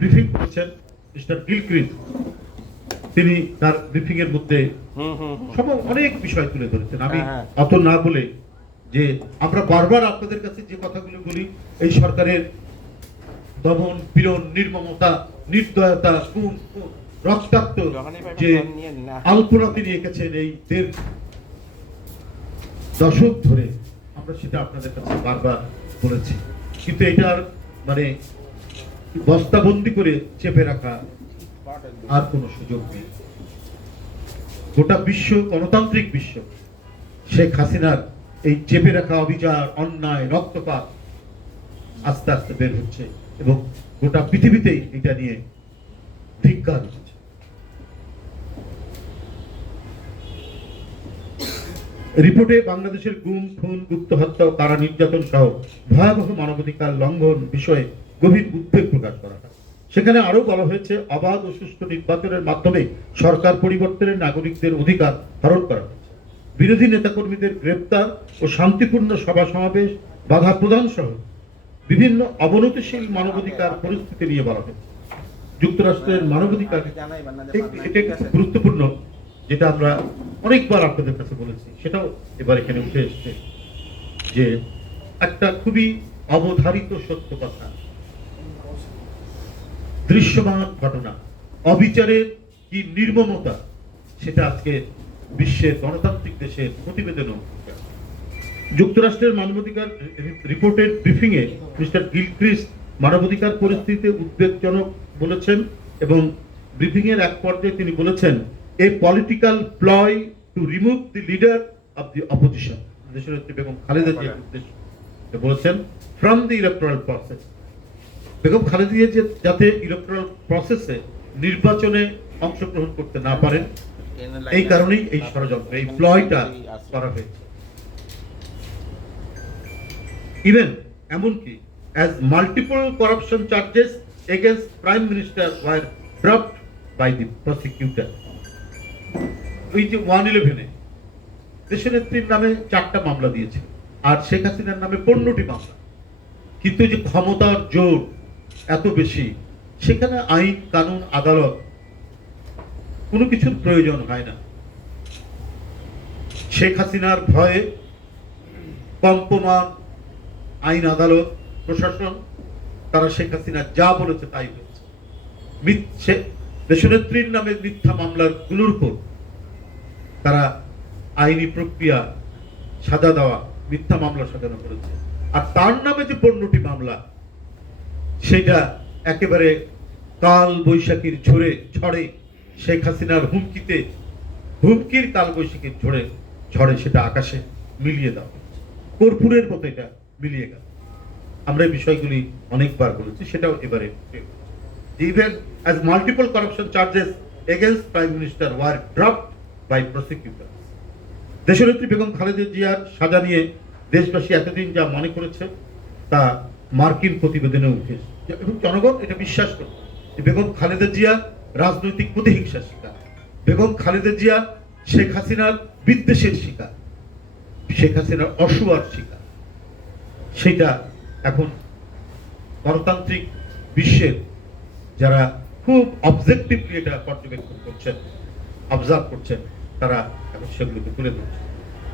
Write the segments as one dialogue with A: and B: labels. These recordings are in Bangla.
A: ব্রিফিং করেছেন মিস্টার গিলক্রিন তিনি তার ব্রিফিং এর মধ্যে। সব অনেক বিষয় তুলে ধরেছেন আমি
B: হ্যাঁ।
A: অত না বলে যে আমরা বারবার আপনাদের কাছে যে কথাগুলো বলি এই সরকারের দমন পীড়ন নির্মমতা নির্দয়তা খুন, রক্তাক্ত যে। আলপনা তিনি এঁকেছেন এই দেড় দশক ধরে আমরা সেটা আপনাদের কাছে বারবার বলেছি কিন্তু এটার মানে বস্তাবন্দি করে চেপে রাখা আর কোনো সুযোগ নেই। গোটা বিশ্ব, গণতান্ত্রিক বিশ্ব, শেখ হাসিনার এই চেপে রাখা অবিচার, অন্যায়, রক্তপাত আস্তে আস্তে বের হচ্ছে এবং গোটা পৃথিবীতেই এটা নিয়ে ধিক্কার উঠেছে। রিপোর্টে বাংলাদেশের গুম, খুন গুপ্ত হত্যা ও কারা নির্যাতন সহ ভয়াবহ মানবাধিকার লঙ্ঘন বিষয়ে গভীর উদ্বেগ প্রকাশ করা হয় সেখানে আরও বলা হয়েছে অবাধ ও সুষ্ঠু নির্বাচনের মাধ্যমে সরকার পরিবর্তনের নাগরিকদের অধিকার হরণ করা হয়েছে। বিরোধী নেতাকর্মীদের গ্রেপ্তার ও শান্তিপূর্ণ সভা সমাবেশ, বাধা প্রদান সহ বিভিন্ন অবনতিশীল মানবাধিকার পরিস্থিতি নিয়ে বলা হয়েছে। যুক্তরাষ্ট্রের মানবাধিকার এটা গুরুত্বপূর্ণ, যেটা আমরা অনেকবার আপনাদের কাছে বলেছি, সেটাও এবার এখানে উঠে এসছে যে একটা খুবই অবধারিত সত্য কথা। দৃশ্যমান ঘটনা। অবিচারের কি নির্মমতা, সেটা আজকে বিশ্বের গণতান্ত্রিক দেশের প্রতিবেদনও যুক্তরাষ্ট্রের মানবাধিকার রিপোর্টের ব্রিফিং এ মিস্টার গিলক্রিস্ট মানবাধিকার পরিস্থিতিতে উদ্বেগজনক বলেছেন এবং ব্রিফিং এর এক পর্যায়ে তিনি বলেছেন, a political ploy to remove the leader of the opposition. দেশনেত্রী বেগম খালেদা উদ্দেশ্যে বলেছেন, from the electoral process. Begum Khaleda Zia যে- যাতে ইলেকট্রাল প্রসেসে নির্বাচনে অংশগ্রহণ করতে না পারেন, এই কারণেই এই ষড়যন্ত্র, এই প্লয়টা করা হয়েছে। ইভেন এমনকি as multiple corruption charges against prime minister were dropped by the prosecutor ওই যে ওয়ান ইলেভেনে দেশনেত্রীর নামে চারটা মামলা দিয়েছে, আর শেখ হাসিনার নামে পনেরোটি মামলা। কিন্তু যে ক্ষমতার জোর এত বেশি, সেখানে আইন, কানুন, আদালত, কোনো কিছুর প্রয়োজন হয় না। শেখ হাসিনার ভয়ে কম্পমান, আইন, আদালত, প্রশাসন, তারা শেখ হাসিনা যা বলেছে তাই হয়েছে মিথ্যে দেশনেত্রীর নামে মিথ্যা মামলারগুলোর উপর তারা আইনি প্রক্রিয়া সাজা দেওয়া, মিথ্যা মামলা সাজানো করেছে। আর তার নামে যে পণ্যটি মামলা সেটা একেবারে কাল বৈশাখীর ঝড়ে ঝড়ে শেখ হাসিনার হুমকিতে, হুমকির কাল বৈশাখীর ঝড়ে ঝড়ে সেটা আকাশে মিলিয়ে হচ্ছে। কর্পূরের মতো এটা মিলিয়ে গেল। আমরা এই বিষয়গুলি অনেকবার বলেছি, সেটাও এবারে even as multiple corruption charges against prime minister were drop by prosecutor দেশনেত্রী বেগম খালেদা জিয়ার সাজা নিয়ে দেশবাসী এতদিন যা মনে করেছে, তা মার্কিন প্রতিবেদনে উঠে এবং জনগণ এটা বিশ্বাস করে বেগম খালেদা জিয়া রাজনৈতিক প্রতিহিংসার শিকার। বেগম খালেদা জিয়া শেখ হাসিনার বিদ্বেষের শিকার। শেখ হাসিনার অসুয়ার শিকার। সেটা এখন গণতান্ত্রিক বিশ্বের যারা খুব অবজেক্টিভলি এটা পর্যবেক্ষণ করছেন অবজার্ভ করছেন, তারা এখন সেগুলোকে তুলে ধরছে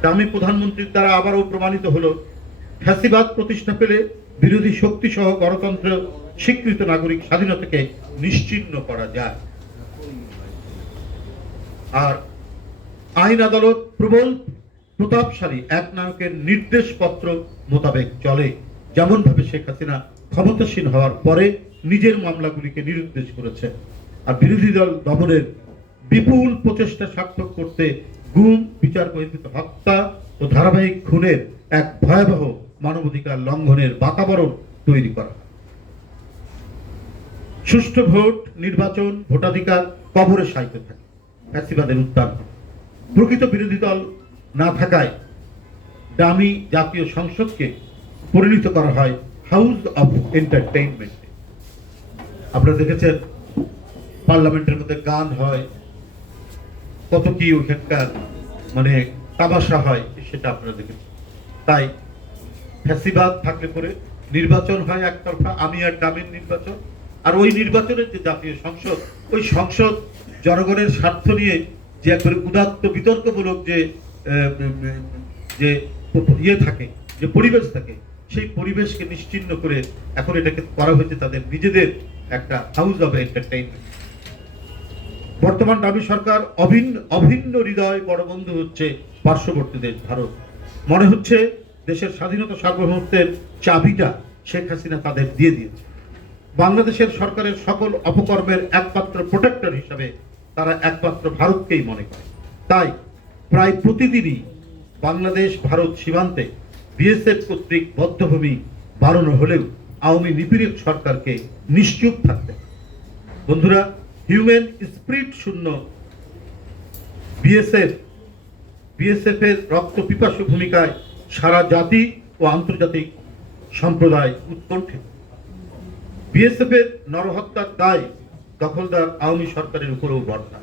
A: তা আমি প্রধানমন্ত্রীর দ্বারা আবারও প্রমাণিত হলো, ফ্যাসিবাদ প্রতিষ্ঠা পেলে বিরোধী শক্তি সহ গণতন্ত্র স্বীকৃত নাগরিক স্বাধীনতাকে নিশ্চিহ্ন করা যায়। আর আইন আদালত প্রবল, প্রতাপশালী এক নায়কের নির্দেশপত্র মোতাবেক চলে। যেমন ভাবে শেখ হাসিনা ক্ষমতাসীন হওয়ার পরে নিজের মামলাগুলিকে নিরুদ্দেশ করেছে আর বিরোধী দল দমনের বিপুল প্রচেষ্টা সার্থক করতে গুম, বিচার বহির্ভূত হত্যা ও ধারাবাহিক খুনের এক ভয়াবহ মানবাধিকার লঙ্ঘনের বাতাবরণ তৈরি করা। সুষ্ঠু ভোট, নির্বাচন, ভোটাধিকার কবরে সাইতে থাকে। ফ্যাসিবাদের উত্থান। প্রকৃত বিরোধী দল না থাকায় দামি জাতীয় সংসদকে পরিণত করা হয় হাউস অফ এন্টারটেইনমেন্ট। আপনারা দেখেছেন, পার্লামেন্টের মধ্যে গান হয়। কত কি ওখানকার মানে তামাশা হয়, সেটা আপনারা দেখেছেন। তাই ফ্যাসিবাদ থাকলে পরে। নির্বাচন হয় একতরফা, আমি আর ডামের নির্বাচন। আর ওই নির্বাচনের যে জাতীয় সংসদ, ওই সংসদ জনগণের স্বার্থ নিয়ে যে একবারে উদাত্ত বিতর্কমূলক যে যে ইয়ে থাকে, যে পরিবেশ থাকে, সেই পরিবেশকে নিশ্চিন্ন করে এখন এটাকে করা হয়েছে তাদের নিজেদের একটা হাউস অফ এন্টারটেইনমেন্ট বর্তমান দাবি সরকার অভিন্ন অভিন্ন হৃদয় বড় বন্ধু হচ্ছে পার্শ্ববর্তী দেশ ভারত। মনে হচ্ছে দেশের স্বাধীনতা সার্বভৌমত্বের চাবিটা শেখ হাসিনা তাদের দিয়ে দিয়েছে। বাংলাদেশের সরকারের সকল অপকর্মের একমাত্র প্রোটেক্টর হিসাবে তারা একমাত্র ভারতকেই মনে করে। তাই প্রায় প্রতিদিনই বাংলাদেশ, ভারত সীমান্তে বিএসএফ কর্তৃক বদ্ধভূমি বাড়ানো হলেও আওয়ামী নিপীড়িত সরকারকে নিশ্চুপ থাকতে বন্ধুরা হিউম্যান স্প্রিট শূন্য বিএসএফ বিএসএফ এর রক্ত পিপাসু ভূমিকায় সারা জাতি ও আন্তর্জাতিক সম্প্রদায় উৎকণ্ঠিত। বিএসএফ এর নরহত্যার দায় দখলদার আওয়ামী সরকারের উপরেও বর্তা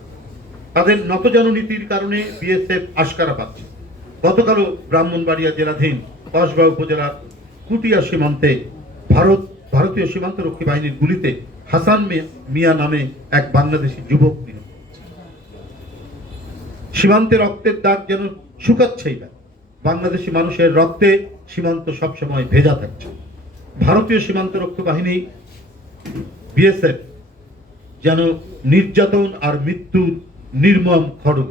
A: তাদের নতজন নীতির কারণে বিএসএফ আশকারা পাচ্ছে। গতকালও ব্রাহ্মণবাড়িয়া জেলাধীন কসবা উপজেলার কুটিয়া সীমান্তে ভারত, ভারতীয় সীমান্ত রক্ষী বাহিনীর গুলিতে হাসান মিয়া নামে এক বাংলাদেশি যুবক নিহত। সীমান্তে রক্তের দাগ যেন শুকাচ্ছেই না। বাংলাদেশি মানুষের রক্তে সীমান্ত সবসময় ভেজা থাকছে। ভারতীয় সীমান্ত রক্ষী বাহিনী, বিএসএফ, যেন নির্যাতন আর মৃত্যুর নির্মম খড়গ।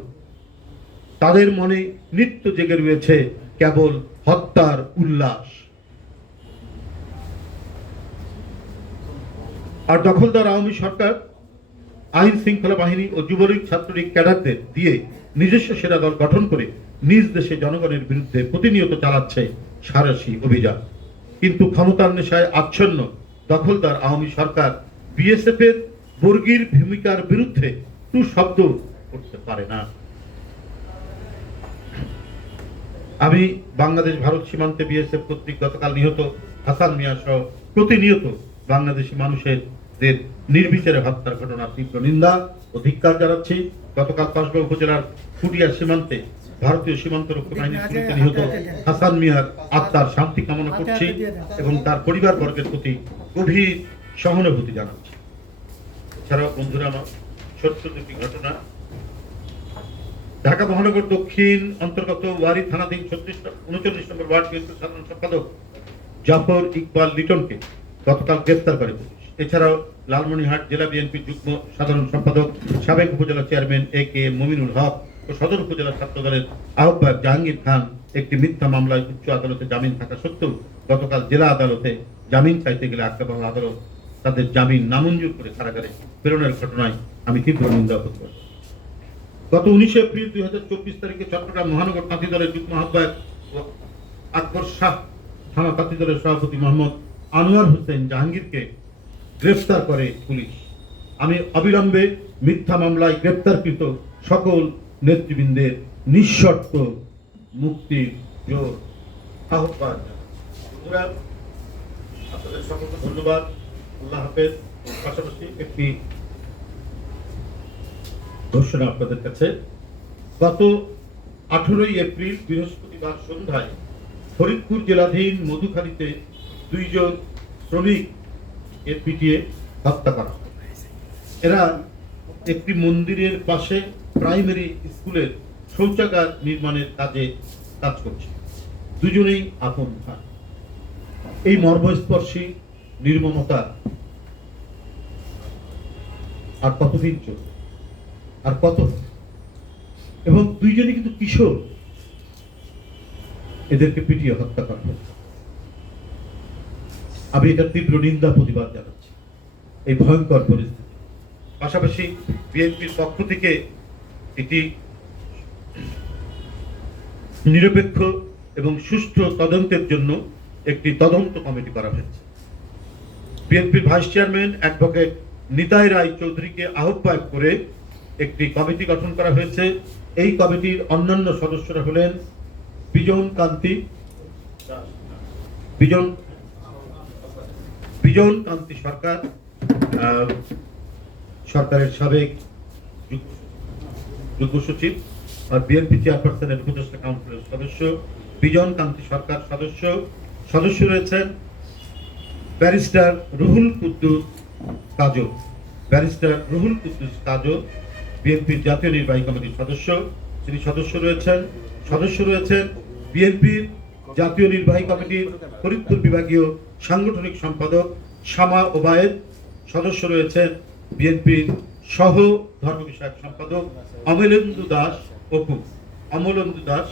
A: তাদের মনে নিত্য জেগে রয়েছে কেবল হত্যার উল্লাস। আর দখলদার আওয়ামী সরকার, আইন শৃঙ্খলা বাহিনী ও যুবলীগ ছাত্রলীগ ক্যাডারদের দিয়ে নিজস্ব সেরা দল গঠন করে নিজ দেশে জনগণের বিরুদ্ধে প্রতিনিয়ত চালাচ্ছে সারাশি অভিযান। কিন্তু ক্ষমতার নেশায় আচ্ছন্ন দখলদার আওয়ামী সরকার বিএসএফ এর বর্গীর ভূমিকার বিরুদ্ধে টু শব্দ করতে পারে না। আমি বাংলাদেশ ভারত সীমান্তে বিএসএফ কর্তৃক গতকাল নিহত হাসান মিয়া সহ প্রতিনিয়ত বাংলাদেশি মানুষের নির্বিচারে হত্যার ঘটনার তীব্র নিন্দা ও ধিক্কার জানাচ্ছি। গতকাল কসবা উপজেলার ফুটিয়া সীমান্তে ভারতীয় সীমান্ত রক্ষী বাহিনীর গুলিতে নিহত হাসান মিয়ার আত্মার শান্তি কামনা করছি এবং তার পরিবার বর্গের প্রতি গভীর সহানুভূতি জানাচ্ছি। এছাড়াও বন্ধুরা আমার সত্য দুটি ঘটনা। ঢাকা মহানগর দক্ষিণ অন্তর্গত ওয়ারি থানাধীন ছত্রিশ উনচল্লিশ নম্বর ওয়ার্ড বিএনপির সাধারণ সম্পাদক জাফর ইকবাল লিটনকে গতকাল গ্রেফতার করে পুলিশ। এছাড়াও লালমনিরহাট জেলা বিএনপির যুগ্ম সাধারণ সম্পাদক সাবেক উপজেলা চেয়ারম্যান এ কে মমিনুল হক সদর উপজেলা ছাত্র দলের আহ্বায়ক জাহাঙ্গীর খান একটি মিথ্যা মামলায় উচ্চ আদালতে জামিন থাকা সত্ত্বেও গতকাল জেলা আদালতে জামিন চাইতে গেলে আজ্ঞাবহ আদালত তাদের জামিন নামঞ্জুর করে কারাগারে প্রেরণের ঘটনায় আমি তীব্র নিন্দা করতে গত উনিশে এপ্রিল দুই হাজার চব্বিশ তারিখে চট্টগ্রাম মহানগর তাঁতি দলের যুগ্ম আহ্বায়ক আকবর শাহ থানা তাঁতি দলের সভাপতি মোহাম্মদ আনোয়ার হোসেন জাহাঙ্গীরকে গ্রেফতার করে পুলিশ। আমি অবিলম্বে মিথ্যা মামলায় গ্রেপ্তারকৃত সকল নেতৃবৃন্দের নিঃশর্ত মুক্তির জোর আহ্বান। আপনাদের সকলকে ধন্যবাদ। আল্লাহ হাফেজ। পাশাপাশি একটি ঘোষণা আপনাদের কাছে। গত আঠেরোই এপ্রিল বৃহস্পতিবার সন্ধ্যায় ফরিদপুর জেলাধীন মধুখালীতে দুইজন শ্রমিক এর পিটিয়ে হত্যা করা এরা একটি মন্দিরের পাশে প্রাইমারি স্কুলের শৌচাগার নির্মাণের কাজে কাজ করছে। দুজনেই আপন ভাই। এই মর্মস্পর্শী নির্মমতা আর কতদিন চলবে আর কত এবং দুইজনই কিন্তু কিশোর। এদেরকে পিটিয়ে হত্যা করা হয়েছে। আমি এটার তীব্র নিন্দা, প্রতিবাদ জানাচ্ছি। এই ভয়ঙ্কর পরিস্থিতি। পাশাপাশি বিএনপির পক্ষ থেকে একটি নিরপেক্ষ এবং সুষ্ঠু তদন্তের জন্য একটি তদন্ত কমিটি করা হয়েছে। বিএনপির vice chairman advocate Nitai Roy চৌধুরীকে আহ্বায়ক করে একটি কমিটি গঠন করা হয়েছে। এই কমিটির অন্যান্য সদস্যরা হলেন বিজন কান্তি, বিজন বিজন কান্তি সরকার সরকারের সাবেক যুগ্ম- সচিব আর বিএনপি চেয়ারপারসনের উপদেষ্টা কাউন্সিলের সদস্য, বিজন কান্তি সরকার সদস্য। সদস্য রয়েছেন ব্যারিস্টার রুহুল কুদ্দুস কাজল। ব্যারিস্টার রুহুল কুদ্দুস কাজল, বিএনপির জাতীয় নির্বাহী কমিটির সদস্য। তিনি সদস্য রয়েছেন। সদস্য রয়েছেন বিএনপির জাতীয় নির্বাহী কমিটির ফরিদপুর বিভাগীয় সাংগঠনিক সম্পাদক শামা ওবায়েদ। সদস্য রয়েছেন বিএনপির সহ ধর্ম বিষয়ক সম্পাদক অমলেন্দু দাস অপু, অমলেন্দু দাস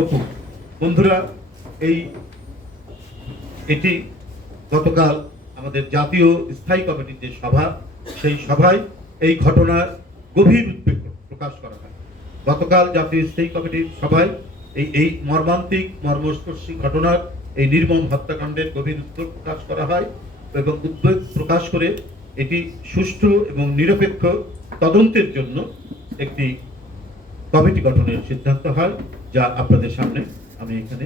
A: অপু। বন্ধুরা, এই এটি গতকাল আমাদের জাতীয় স্থায়ী কমিটির যে সভা, সেই সভায় এই ঘটনার গভীর উদ্বেগ প্রকাশ করা হয়। গতকাল জাতীয় স্থায়ী কমিটির সভায় এই এই মর্মান্তিক, মর্মস্পর্শী ঘটনার এই নির্মম হত্যাকাণ্ডের গভীর উদ্বেগ প্রকাশ করা হয় এবং উদ্বেগ প্রকাশ করে এটি সুষ্ঠু এবং নিরপেক্ষ তদন্তের জন্য একটি কমিটি গঠনের সিদ্ধান্ত হয় যা আপনাদের সামনে আমি এখানে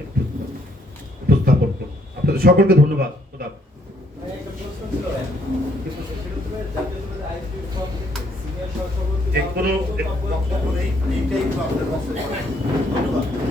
A: উপস্থাপন করব। আপনাদের সকলকে ধন্যবাদ। খোদা কোনো ধন্যবাদ।